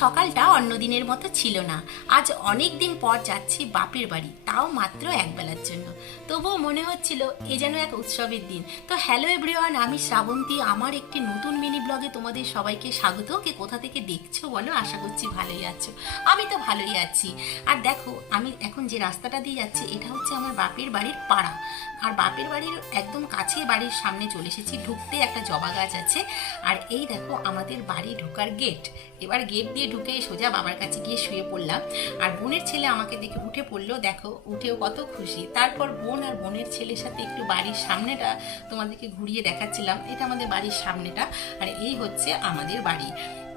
সকালটা অন্য দিনের মতো ছিল না। আজ অনেক দিন পর যাচ্ছি বাপের বাড়ি, তাও মাত্র একবেলার জন্য। তবুও মনে হচ্ছিল এ যেন এক উৎসবের দিন। তো হ্যালো এভরিওয়ান, আমি শ্রাবন্তী। আমার একটি নতুন মিনি ব্লগে তোমাদের সবাইকে স্বাগত। কে কোথা থেকে দেখছো বলো, আশা করছি ভালোই আছো। আমি তো ভালোই আছি। আর দেখো, আমি এখন যে রাস্তাটা দিয়ে যাচ্ছি এটা হচ্ছে আমার বাপের বাড়ির পাড়া। আর বাপের বাড়ির একদম কাছে বাড়ির সামনে চলে এসেছি। ঢুকতে একটা জবা গাছ আছে। আর এই দেখো আমাদের বাড়ি ঢোকার গেট। এবার গেট দিয়ে ঢুকে সোজা বাবার কাছে গিয়ে শুয়ে পড়লাম। আর বোনের ছেলে আমাকে দেখে উঠে পড়লো, দেখো উঠেও কত খুশি। তারপর বোন আর বোনের ছেলের সাথে একটু বাড়ির সামনেটা তোমাদেরকে ঘুরিয়ে দেখাচ্ছিলাম। এটা আমাদের বাড়ির সামনেটা, আর এই হচ্ছে আমাদের বাড়ি।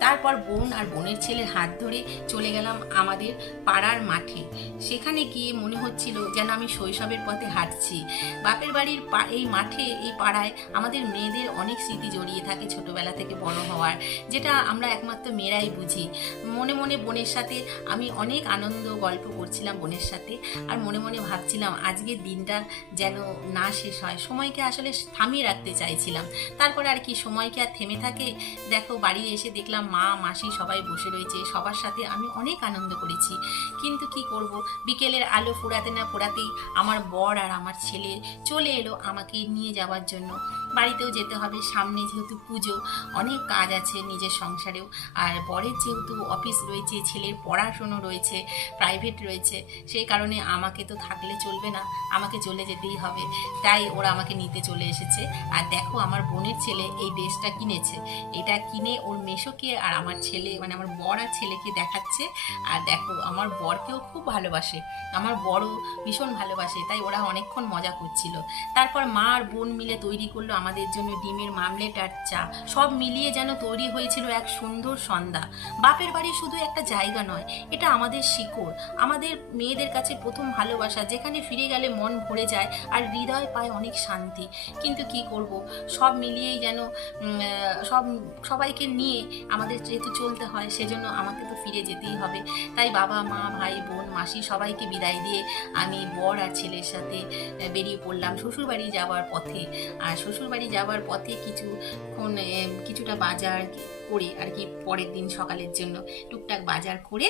তারপর বোন আর বোনের ছেলের হাত ধরে চলে গেলাম আমাদের পাড়ার মাঠে। সেখানে গিয়ে মনে হচ্ছিল যেন আমি শৈশবের পথে হাঁটছি। বাপের বাড়ির এই মাঠে, এই পাড়ায় আমাদের মেয়েদের অনেক স্মৃতি জড়িয়ে থাকে ছোটবেলা থেকে বড় হওয়ার, যেটা আমরা একমাত্র মেয়েরাই বুঝি। মনে মনে বোনের সাথে আমি অনেক আনন্দ গল্প করছিলাম বোনের সাথে। আর মনে মনে ভাবছিলাম আজকের দিনটা যেন না শেষ হয়। সময়কে আসলে থামিয়ে রাখতে চাইছিলাম। তারপরে আর কি, সময়কে আর থেমে থাকে। দেখো বাড়ি এসে দেখলাম মা মাসি সবাই বসে রয়েছে, সবার সাথে আমি অনেক আনন্দ করেছি। কিন্তু কি করব, বিকেলের আলো ফোরাতে না ফোরাতেই আমার বর আর আমার ছেলে চলে এলো আমাকে নিয়ে যাওয়ার জন্য। বাড়িতেও যেতে হবে, সামনে যেহেতু পুজো, অনেক কাজ আছে নিজের সংসারেও। আর বরের যেহেতু অফিস রয়েছে, ছেলের পড়াশুনো রয়েছে, প্রাইভেট রয়েছে, সেই কারণে আমাকে তো থাকলে চলবে না, আমাকে চলে যেতেই হবে। তাই ওরা আমাকে নিতে চলে এসেছে। আর দেখো আমার বোনের ছেলে এই ড্রেসটা কিনেছে। এটা কিনে ওর মেশোকে আর আমার ছেলে, মানে আমার বর আর ছেলেকে দেখাচ্ছে। আর দেখো আমার বরকেও খুব ভালোবাসে, আমার বড়ও ভীষণ ভালোবাসে, তাই ওরা অনেকক্ষণ মজা করছিল। তারপর মা আর বোন মিলে তৈরি করলো আমাদের জন্য ডিমের মামলেট আর চা। সব মিলিয়ে যেন তৈরি হয়েছিল এক সুন্দর সন্ধ্যা। বাপের বাড়ি শুধু একটা জায়গা নয়, এটা আমাদের শিকড়, আমাদের মেয়েদের কাছে প্রথম ভালোবাসা, যেখানে ফিরে গেলে মন ভরে যায় আর হৃদয় পায় অনেক শান্তি। কিন্তু কি করব, সব মিলিয়েই যেন সবাইকে নিয়ে আমাদের যেহেতু চলতে হয়, সেজন্য আমাকে তো ফিরে যেতেই হবে। তাই বাবা মা ভাই বোন মাসি সবাইকে বিদায় দিয়ে আমি বর আর ছেলের সাথে বেরিয়ে পড়লাম শ্বশুরবাড়ি যাওয়ার পথে। আর শ্বশুরবাড়ি যাওয়ার পথে কিছুটা বাজার করে আর কি, পরের দিন সকালের জন্য টুকটাক বাজার করে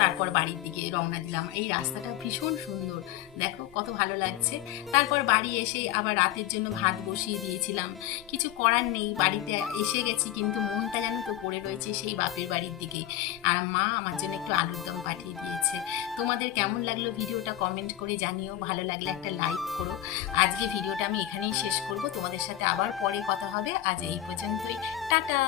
তারপর বাড়ির দিকে রওনা দিলাম। এই রাস্তাটা ভীষণ সুন্দর, দেখো কত ভালো লাগছে। তারপর বাড়ি এসে আবার রাতের জন্য ভাত বসিয়ে দিয়েছিলাম। কিছু করার নেই, বাড়িতে এসে গেছি, কিন্তু মনটা যেন তো পড়ে রয়েছে সেই বাপের বাড়ির দিকে। আর মা আমার জন্য একটু আলুর দম পাঠিয়ে দিয়েছে। তোমাদের কেমন লাগলো ভিডিওটা কমেন্ট করে জানিও, ভালো লাগলে একটা লাইক করো। আজকে ভিডিওটা আমি এখানেই শেষ করব, তোমাদের সাথে আবার পরে কথা হবে। আজ এই পর্যন্তই, টাটা।